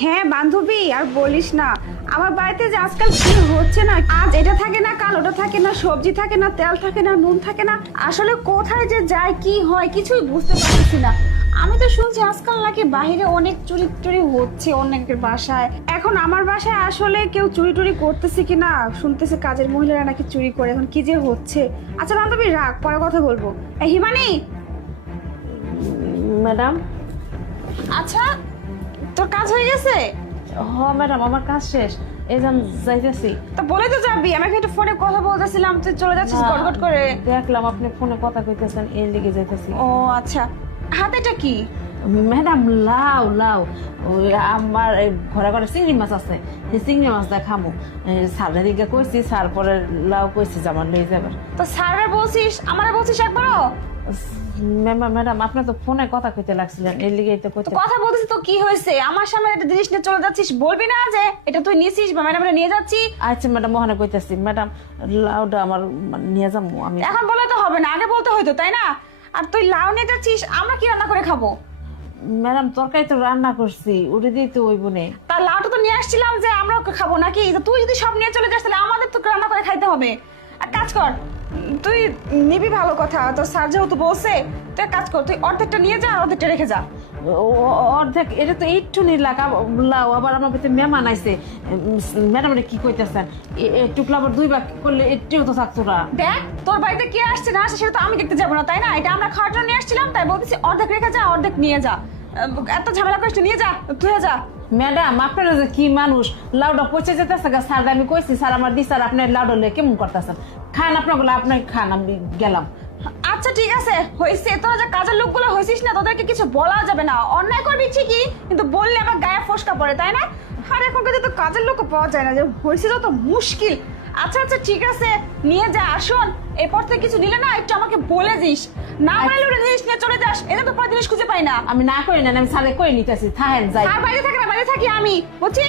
হ্যাঁ বান্ধবী, আর বলিস না। আমার বাড়িতে যে আজকাল কি হচ্ছে না, আজ এটা থাকে না, কাল ওটা থাকে না, সবজি থাকে না, তেল থাকে না, নুন থাকে না। আসলে কোথায় যে যায় কি হয় কিছুই বুঝতে পারছি না। আমি তো শুনছি আজকাল নাকি বাইরে অনেক চুরি টুরি হচ্ছে অনেকের বাসায়। এখন আমার বাসায় আসলে কেউ চুরি টুরি করতেছে কিনা শুনতেছে, কাজের মহিলারা নাকি চুরি করে। এখন কি যে হচ্ছে। আচ্ছা বান্ধবী রাখ, পরে কথা বলবো। এই হিমানি। ম্যাডাম। আচ্ছা তোর কাজ হয়ে গেছে? হ ম্যাডাম, আমার কাজ শেষ। এই যে আমি যাইতেছি। তা বলে তো যাবি, আমাকে একটু ফোনে কথা বলতেছিলাম, তুই চলে যাচ্ছিস গটগট করে। দেখলাম আপনি ফোনে কথা কইতেছেন, এর লিগে যাইতেছি। ও আচ্ছা, হাতেটা কি? ম্যাডাম লাউ লাউ, ওই আমার এই ঘরে ঘরে চিংড়ি মাছ আছে, সেই চিংড়ি মাছটা খামো। স্যারের দিকে কইছি, স্যার পরে লাউ কইছি যে আমার লয়ে যাবার। তো স্যারে বলছিস, আমারে বলছিস একবারও? ম্যাডাম আপনি তো ফোনে কথা কইতে লাগছিলেন, এর লিগে তো কইতে। কথা বলতেছিস তো কি হয়েছে? আমার সামনে একটা জিনিস নিয়ে চলে যাচ্ছিস, বলবি না যে এটা তুই নিছিস বা ম্যাডাম নিয়ে যাচ্ছি? আচ্ছা ম্যাডাম, ওখানে কইতেছি ম্যাডাম, লাউটা আমার নিয়ে যাবো আমি। এখন বলে তো হবে না, আগে বলতে হইতো তাই না? আর তুই লাউ নিয়ে যাচ্ছিস, আমরা কি রান্না করে খাবো? ম্যাডাম তরকারি তো রান্না করছি, উঠে দিয়ে তো ওই বনে। তার লাউটা তো নিয়ে আসছিলাম যে আমরা খাবো নাকি? তো তুই যদি সব নিয়ে চলে যাস তাহলে আমাদের তো রান্না করে খাইতে হবে। আর কাজ কর, তুই নিবি ভালো কথা, তোর স্যার যেহেতু বলছে, তুই এক কাজ কর, তুই অর্ধেকটা নিয়ে যা আর অর্ধেকটা রেখে যা। অর্ধেক এটা তো একটু নিলাম, লাউ আবার আমার ভিতরে মেহমান আইছে। ম্যাডাম কি কইতেছেন, একটু আবার দুই ভাগ করলে একটু তো থাকতো না। দেখ তোর বাড়িতে কে আসছে না আসছে সেটা তো আমি দেখতে যাবো না তাই না? এটা আমরা খাওয়ার জন্য নিয়ে আসছিলাম, তাই বলতেছি অর্ধেক রেখে যা অর্ধেক নিয়ে যা। এত ঝামেলা করিস না, নিয়ে যা, ধুয়ে যা। ম্যাডাম আপনারা যে কি মানুষ, লাউডা পচে যেতেছে গা। স্যার আমি কইছি, স্যার আমার দি স্যার আপনার লাউডা লয়ে কেমন করতেছেন, খান আপনার গুলো আপনি খান, আমি গেলাম। আচ্ছা ঠিক আছে, হয়েছে। তোরা যে কাজের লোকগুলো হয়েছিস না, তোদেরকে কিছু বলা যাবে না। অন্যায় করবি ঠিকই, কিন্তু বললে আবার গায়ে ফসকা পড়ে তাই না? আর এখনকার তো কাজের লোকও পাওয়া যায় না, যে হয়েছে তো মুশকিল। আচ্ছা আচ্ছা ঠিক আছে, নিয়ে যা। আসুন, এরপর থেকে কিছু নিলে না একটু আমাকে বলে দিস, না বলে ওটা জিনিস নিয়ে চলে যাস, এটা তো পরে জিনিস খুঁজে পাই না। আমি না করি না, আমি স্যারে করে নিতেছি, থাকেন যাই। আর বাইরে থাকে না, বাইরে থাকি আমি, বুঝছিস?